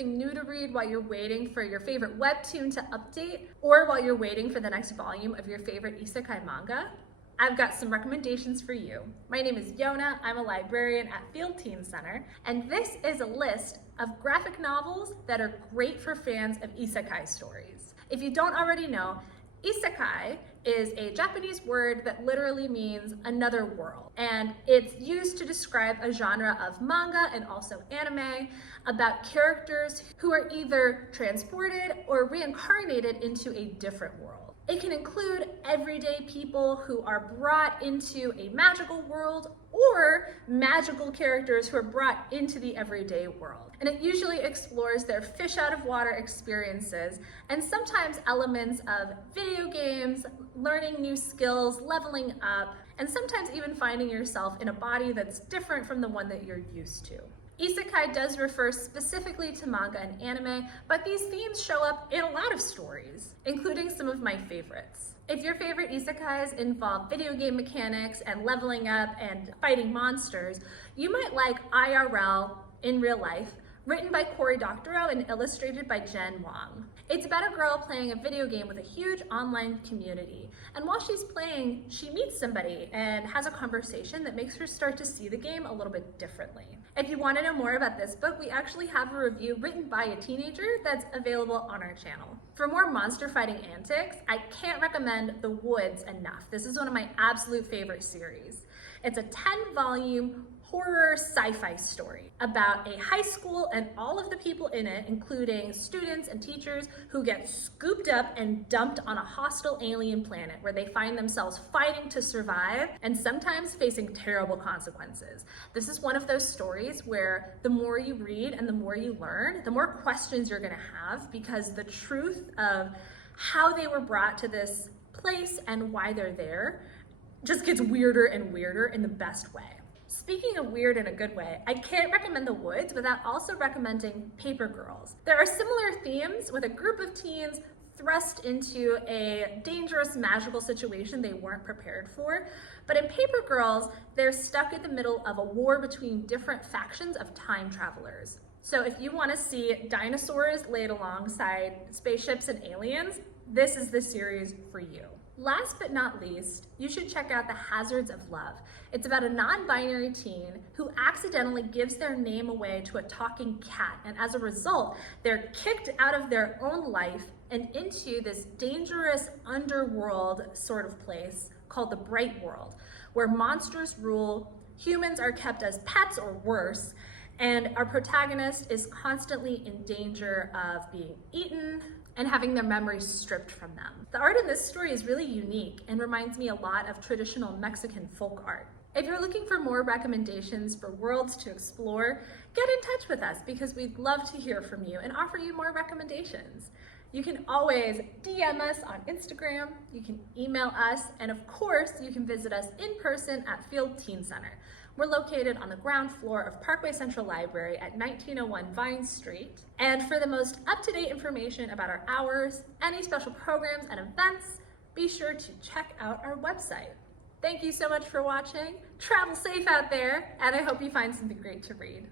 something new to read while you're waiting for your favorite webtoon to update, or while you're waiting for the next volume of your favorite isekai manga, I've got some recommendations for you. My name is Yona, I'm a librarian at Field Teen Center, and this is a list of graphic novels that are great for fans of isekai stories. If you don't already know, Isekai is a Japanese word that literally means another world, and it's used to describe a genre of manga and also anime about characters who are either transported or reincarnated into a different world. It can include everyday people who are brought into a magical world or magical characters who are brought into the everyday world. And it usually explores their fish out of water experiences and sometimes elements of video games, learning new skills, leveling up, and sometimes even finding yourself in a body that's different from the one that you're used to. Isekai does refer specifically to manga and anime, but these themes show up in a lot of stories, including some of my favorites. If your favorite isekais involve video game mechanics and leveling up and fighting monsters, you might like IRL, in real life, written by Cory Doctorow and illustrated by Jen Wong. It's about a girl playing a video game with a huge online community. And while she's playing, she meets somebody and has a conversation that makes her start to see the game a little bit differently. If you want to know more about this book, we actually have a review written by a teenager that's available on our channel. For more monster fighting antics, I can't recommend The Woods enough. This is one of my absolute favorite series. It's a 10-volume horror sci-fi story about a high school and all of the people in it, including students and teachers, who get scooped up and dumped on a hostile alien planet where they find themselves fighting to survive and sometimes facing terrible consequences. This is one of those stories where the more you read and the more you learn, the more questions you're going to have, because the truth of how they were brought to this place and why they're there just gets weirder and weirder in the best way. Speaking of weird in a good way, I can't recommend The Woods without also recommending Paper Girls. There are similar themes with a group of teens thrust into a dangerous magical situation they weren't prepared for. But in Paper Girls, they're stuck in the middle of a war between different factions of time travelers. So if you want to see dinosaurs laid alongside spaceships and aliens, this is the series for you. Last but not least, you should check out The Hazards of Love. It's about a non-binary teen who accidentally gives their name away to a talking cat, and as a result, they're kicked out of their own life and into this dangerous underworld sort of place called the Bright World, where monsters rule, humans are kept as pets or worse, and our protagonist is constantly in danger of being eaten and having their memories stripped from them. The art in this story is really unique and reminds me a lot of traditional Mexican folk art. If you're looking for more recommendations for worlds to explore, get in touch with us because we'd love to hear from you and offer you more recommendations. You can always DM us on Instagram, you can email us, and of course, you can visit us in person at Field Teen Center. We're located on the ground floor of Parkway Central Library at 1901 Vine Street. And for the most up-to-date information about our hours, any special programs and events, be sure to check out our website. Thank you so much for watching. Travel safe out there, and I hope you find something great to read.